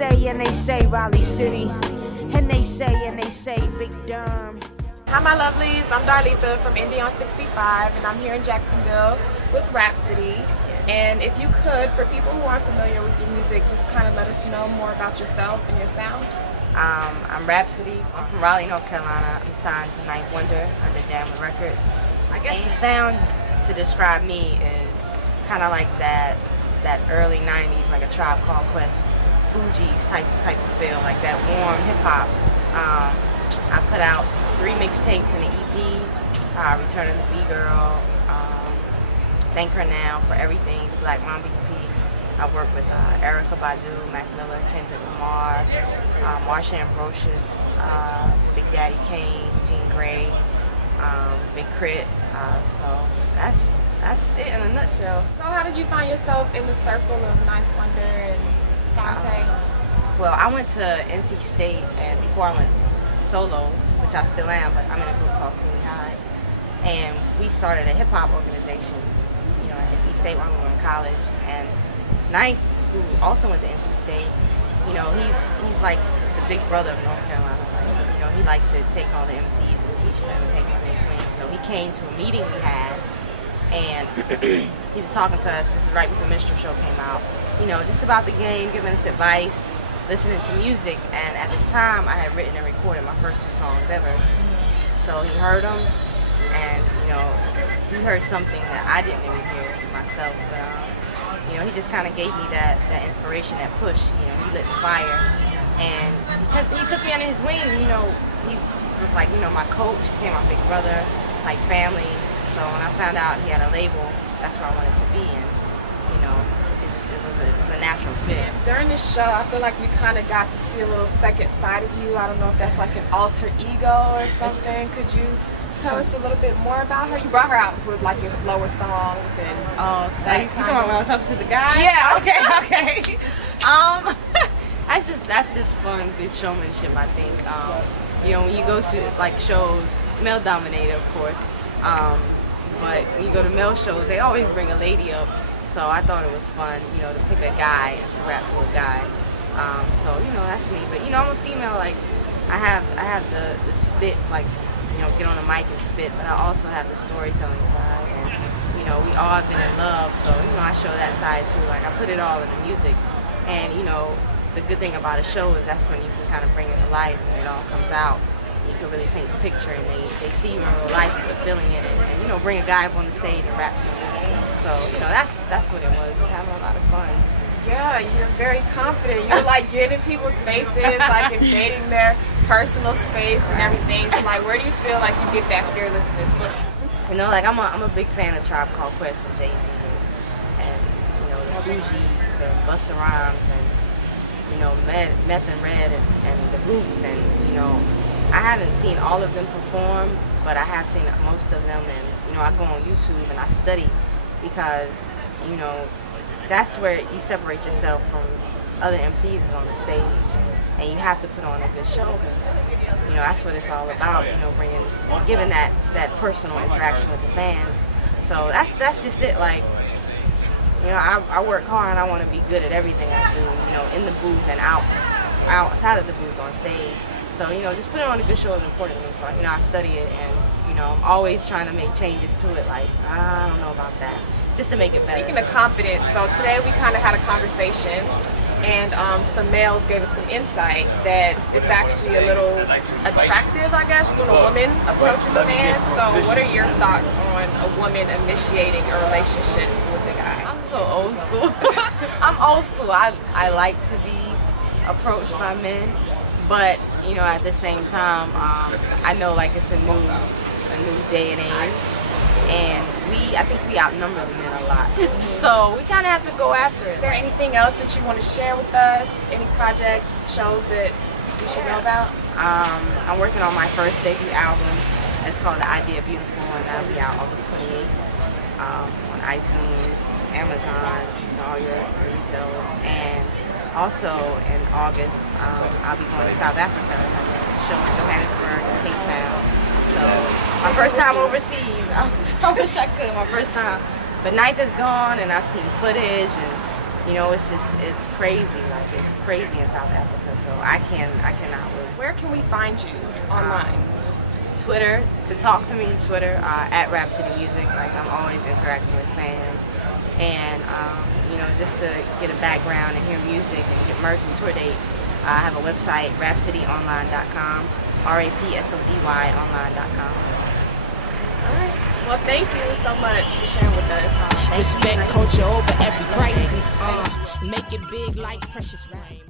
say Raleigh City, and they say Big Durham. Hi my lovelies, I'm Darletha from IndieOn65 and I'm here in Jacksonville with Rapsody. And if you could, for people who aren't familiar with your music, just kind of let us know more about yourself and your sound. I'm Rapsody. I'm from Raleigh, North Carolina. I'm signed to Ninth Wonder under Jacksonville Records. I guess the sound to describe me is kind of like that early 90s, like a Tribe Called Quest, Fugees type of feel, like that warm hip hop. I put out 3 mixtapes and an EP, Returning the B-Girl, Thank Her Now for Everything, the Black Mamba EP. I work with Erykah Badu, Mac Miller, Kendrick Lamar, Marsha Ambrosius, Big Daddy Kane, Jean Grey, Big Crit. So that's it in a nutshell. So how did you find yourself in the circle of Ninth Wonder and Phonte? Well, I went to NC State, and before I went solo, which I still am, but I'm in a group called Queen High, and we started a hip hop organization, at NC State when we were in college. And Ninth, who also went to NC State, he's like the big brother of North Carolina. Like, he likes to take all the MCs and teach them and take them in his wings. So he came to a meeting we had, and he was talking to us. This is right before Minstrel Show came out. Just about the game, giving us advice, listening to music. And at this time, I had written and recorded my first 2 songs ever. So he heard them, and he heard something that I didn't even hear myself. But, he just kind of gave me that inspiration, that push. He lit the fire, and he took me under his wing. He was like, my coach, became my big brother, like family. So when I found out he had a label, that's where I wanted to be. And it was a natural fit. And during this show, I feel like we kind of got to see a little second side of you. I don't know if that's like an alter ego or something. Could you tell us a little bit more about her? You brought her out with like your slower songs and you talking about when I was talking to the guy? Yeah. Okay. That's just fun, good showmanship, I think. When you go to like shows, male dominated of course, but when you go to male shows, they always bring a lady up. So I thought it was fun, to pick a guy and to rap to a guy. So that's me. But I'm a female. Like I have the spit, like get on the mic and spit. But I also have the storytelling side, and we all have been in love. So I show that side too. Like I put it all in the music, and the good thing about a show is that's when you can kind of bring it to life and it all comes out. You can really paint the picture, and they see you in real life and they're feeling it, and bring a guy up on the stage and rap to him. So that's what it was, just having a lot of fun. Yeah, you're very confident. You're like getting in people's faces, like invading their personal space and everything. So like, where do you feel like you get that fearlessness from? Like I'm a big fan of Tribe Called Quest and Jay-Z and the Fugees and Busta Rhymes and Meth and Red and the Roots, and I haven't seen all of them perform, but I have seen most of them, and I go on YouTube and I study, because that's where you separate yourself from other MCs on the stage, and you have to put on a good show, because that's what it's all about, giving that personal interaction with the fans. So that's just it. Like I work hard and I want to be good at everything I do, in the booth and outside of the booth on stage. So, just putting on a good show is important to me. So, I study it, and, I'm always trying to make changes to it. Like, I don't know about that, just to make it better. Speaking of confidence, so today we kind of had a conversation, and some males gave us some insight that it's actually a little attractive, I guess, when a woman approaches a man. So what are your thoughts on a woman initiating a relationship with a guy? I'm so old school. I'm old school. I like to be approached by men, but at the same time, I know like it's a new day and age, and I think we outnumber the men a lot. So we kind of have to go after it. Is there anything else that you want to share with us? Any projects, shows that we should know about? I'm working on my first debut album. It's called The Idea Beautiful, and that'll be out August 28th on iTunes, Amazon, all your retailers. And also in August, I'll be going to South Africa and have a show in Johannesburg and Cape Town. So my first time overseas. I wish I could, my first time. But Ninth is gone, and I've seen footage, and You know, it's crazy. Like, it's crazy in South Africa. So I cannot wait. Where can we find you online? Twitter, to talk to me, Twitter, at Rapsody Music. Like, I'm always interacting with fans. And, you know, just to get a background and hear music and get merch and tour dates, I have a website, rapsodyonline.com, RAPSODY online.com. All right. Well, thank you so much for sharing with us. Respect culture over every crisis. Make it big like precious rain.